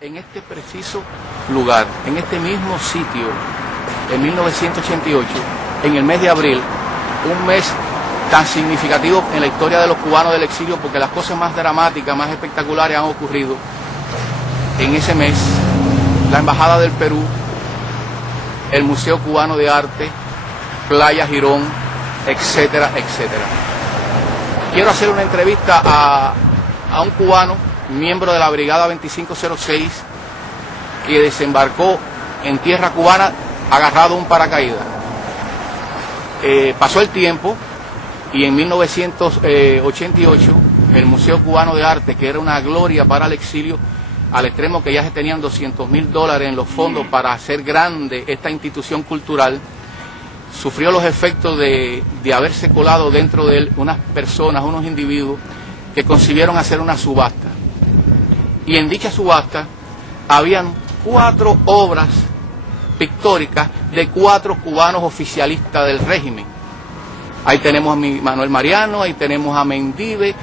En este preciso lugar, en este mismo sitio, en 1988, en el mes de abril, un mes tan significativo en la historia de los cubanos del exilio, porque las cosas más dramáticas, más espectaculares han ocurrido en ese mes. La Embajada del Perú, el Museo Cubano de Arte, Playa Girón, etcétera, etcétera. Quiero hacer una entrevista a un cubano, miembro de la Brigada 2506, que desembarcó en tierra cubana agarrado a un paracaídas. Pasó el tiempo y en 1988 el Museo Cubano de Arte, que era una gloria para el exilio, al extremo que ya se tenían $200.000 en los fondos para hacer grande esta institución cultural, sufrió los efectos de haberse colado dentro de él unas personas, unos individuos que concibieron hacer una subasta. Y en dicha subasta habían 4 obras pictóricas de 4 cubanos oficialistas del régimen. Ahí tenemos a Manuel Mariano, ahí tenemos a Mendive,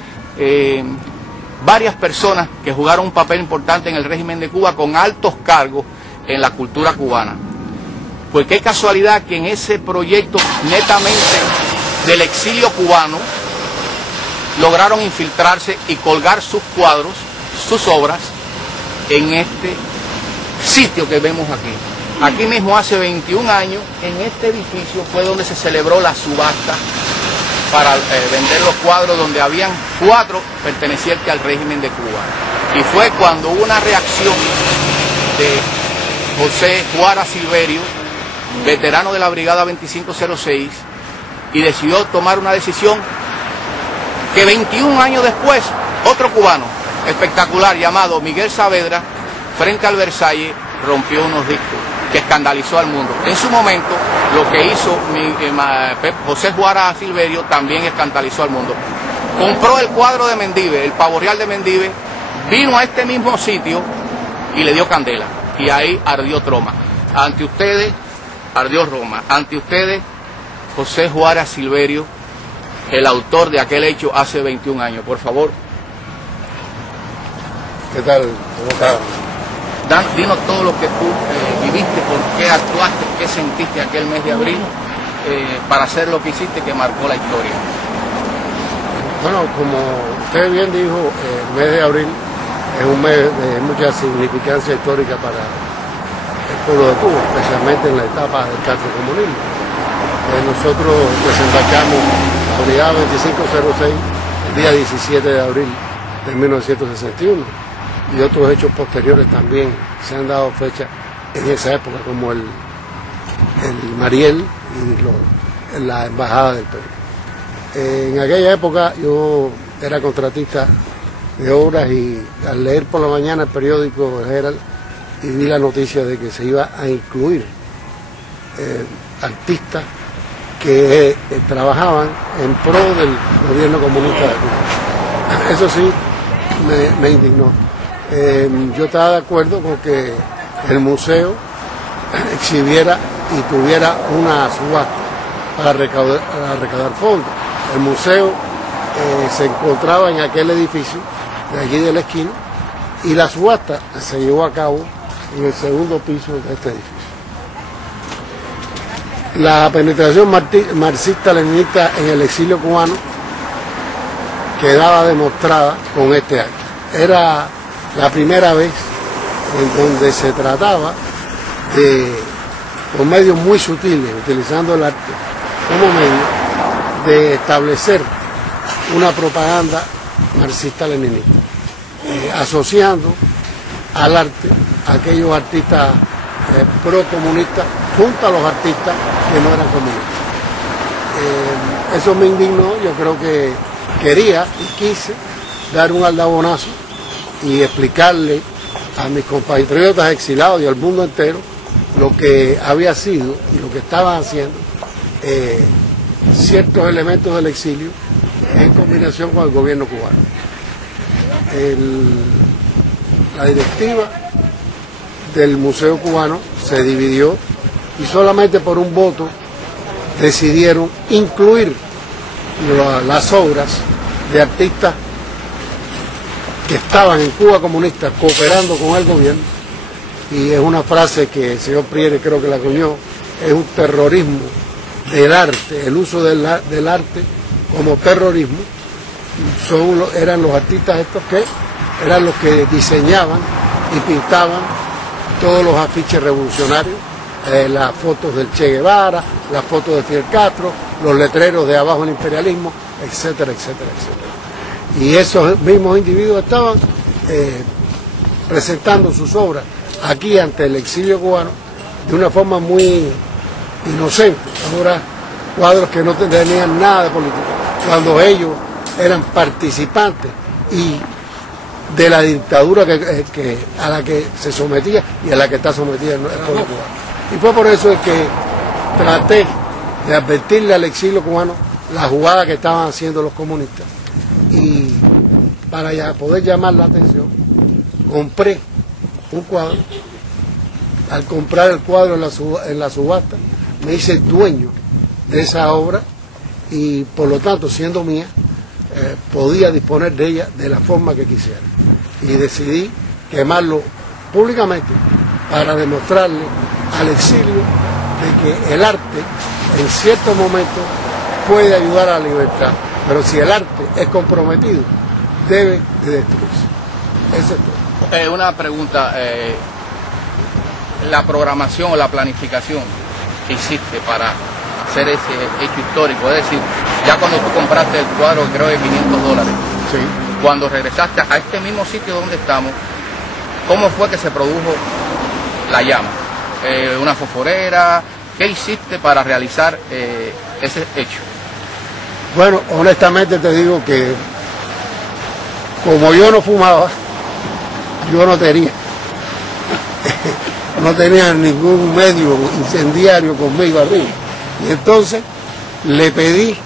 varias personas que jugaron un papel importante en el régimen de Cuba con altos cargos en la cultura cubana. Pues qué casualidad que en ese proyecto netamente del exilio cubano lograron infiltrarse y colgar sus cuadros, sus obras, en este sitio que vemos aquí. Aquí mismo hace 21 años, en este edificio fue donde se celebró la subasta para vender los cuadros, donde habían 4 pertenecientes al régimen de Cuba. Y fue cuando hubo una reacción de José Juara Silverio, veterano de la Brigada 2506, y decidió tomar una decisión que 21 años después, otro cubano espectacular llamado Miguel Saavedra, frente al Versalles, rompió unos discos que escandalizó al mundo. En su momento, lo que hizo José Juara Silverio también escandalizó al mundo. Compró el cuadro de Mendive, el Pavo Real de Mendive, vino a este mismo sitio y le dio candela. Y ahí ardió Roma. Ante ustedes, ardió Roma. Ante ustedes, José Juara Silverio, el autor de aquel hecho hace 21 años. Por favor. ¿Qué tal? ¿Cómo estás? Dinos todo lo que tú viviste, por qué actuaste, qué sentiste aquel mes de abril para hacer lo que hiciste que marcó la historia. Bueno, como usted bien dijo, el mes de abril es un mes de mucha significancia histórica para el pueblo de Cuba, especialmente en la etapa del catrocomunismo. Nosotros desembarcamos la Brigada 2506 el día 17 de abril de 1961. Y otros hechos posteriores también se han dado fecha en esa época, como el Mariel y la Embajada del Perú. En aquella época yo era contratista de obras y al leer por la mañana el periódico El Herald y vi la noticia de que se iba a incluir artistas que trabajaban en pro del gobierno comunista de Cuba. Eso sí me indignó. Yo estaba de acuerdo con que el museo exhibiera y tuviera una subasta para recaudar fondos. El museo se encontraba en aquel edificio de allí de la esquina y la subasta se llevó a cabo en el segundo piso de este edificio. La penetración marxista-leninista en el exilio cubano quedaba demostrada con este acto. Era la primera vez en donde se trataba de, con medios muy sutiles, utilizando el arte como medio, de establecer una propaganda marxista-leninista, asociando al arte a aquellos artistas pro-comunistas junto a los artistas que no eran comunistas. Eso me indignó. Yo creo que quería y quise dar un aldabonazo y explicarle a mis compatriotas exilados y al mundo entero lo que había sido y lo que estaban haciendo ciertos elementos del exilio en combinación con el gobierno cubano. La directiva del Museo Cubano se dividió y solamente por un voto decidieron incluir las obras de artistas que estaban en Cuba comunista cooperando con el gobierno, y es una frase que el señor Priere creo que la acuñó, es un terrorismo del arte, el uso del arte como terrorismo. Eran los artistas estos que eran los que diseñaban y pintaban todos los afiches revolucionarios, las fotos del Che Guevara, las fotos de Fidel Castro, los letreros de abajo el imperialismo, etcétera, etcétera, etcétera. Y esos mismos individuos estaban presentando sus obras aquí ante el exilio cubano de una forma muy inocente. Ahora, cuadros que no tenían nada de política, cuando ellos eran participantes y de la dictadura a la que se sometía y a la que está sometida el pueblo cubano. Y fue por eso que traté de advertirle al exilio cubano la jugada que estaban haciendo los comunistas. Y para poder llamar la atención, compré un cuadro. Al comprar el cuadro en la subasta, me hice dueño de esa obra y por lo tanto, siendo mía, podía disponer de ella de la forma que quisiera. Y decidí quemarlo públicamente para demostrarle al exilio de que el arte en cierto momento puede ayudar a la libertad, pero si el arte es comprometido, debe de destruirse. Eso es todo. Una pregunta, la programación o la planificación que hiciste para hacer ese hecho histórico, es decir, ya cuando tú compraste el cuadro, creo de $500, sí, cuando regresaste a este mismo sitio donde estamos, ¿cómo fue que se produjo la llama? ¿Una fosforera? ¿Qué hiciste para realizar ese hecho? Bueno, honestamente te digo que como yo no fumaba, yo no tenía ningún medio incendiario conmigo arriba. Y entonces le pedí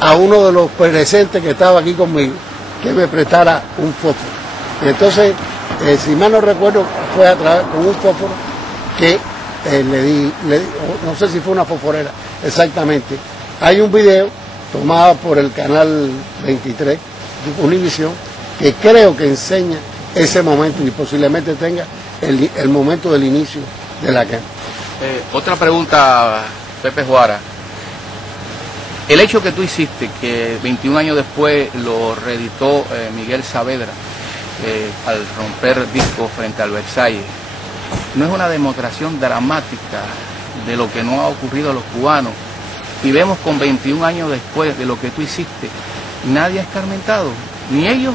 a uno de los presentes que estaba aquí conmigo que me prestara un fósforo. Y entonces, si mal no recuerdo, fue a través con un fósforo que le di, no sé si fue una fosforera exactamente. Hay un video tomado por el canal 23 de Univisión que creo que enseña ese momento y posiblemente tenga el momento del inicio de la quema. Otra pregunta, Pepe Juara. El hecho que tú hiciste, que 21 años después lo reeditó Miguel Saavedra al romper discos frente al Versalles, ¿no es una demostración dramática de lo que no ha ocurrido a los cubanos? Y vemos con 21 años después de lo que tú hiciste, nadie ha escarmentado, ni ellos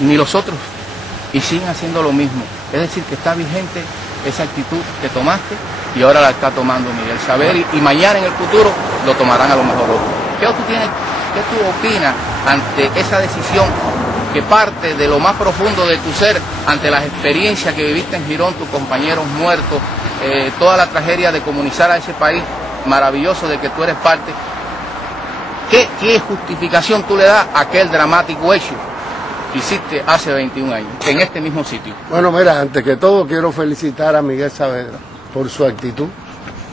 ni los otros, y siguen haciendo lo mismo. Es decir, que está vigente esa actitud que tomaste y ahora la está tomando Miguel Saavedra y mañana en el futuro lo tomarán a lo mejor otros. ¿Qué tú opinas ante esa decisión que parte de lo más profundo de tu ser, ante las experiencias que viviste en Girón, tus compañeros muertos, toda la tragedia de comunizar a ese país maravilloso de que tú eres parte? ¿Qué justificación tú le das a aquel dramático hecho que hiciste hace 21 años, en este mismo sitio? Bueno, mira, antes que todo quiero felicitar a Miguel Saavedra por su actitud,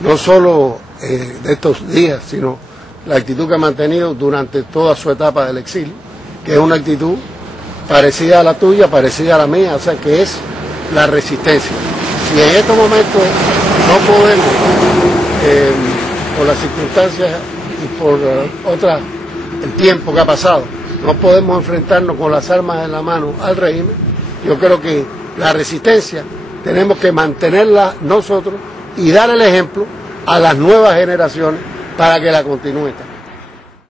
no solo de estos días, sino la actitud que ha mantenido durante toda su etapa del exilio, que es una actitud parecida a la tuya, parecida a la mía, o sea, que es la resistencia. Si en estos momentos no podemos, por las circunstancias y por el tiempo que ha pasado, no podemos enfrentarnos con las armas en la mano al régimen, yo creo que la resistencia tenemos que mantenerla nosotros y dar el ejemplo a las nuevas generaciones para que la continúen.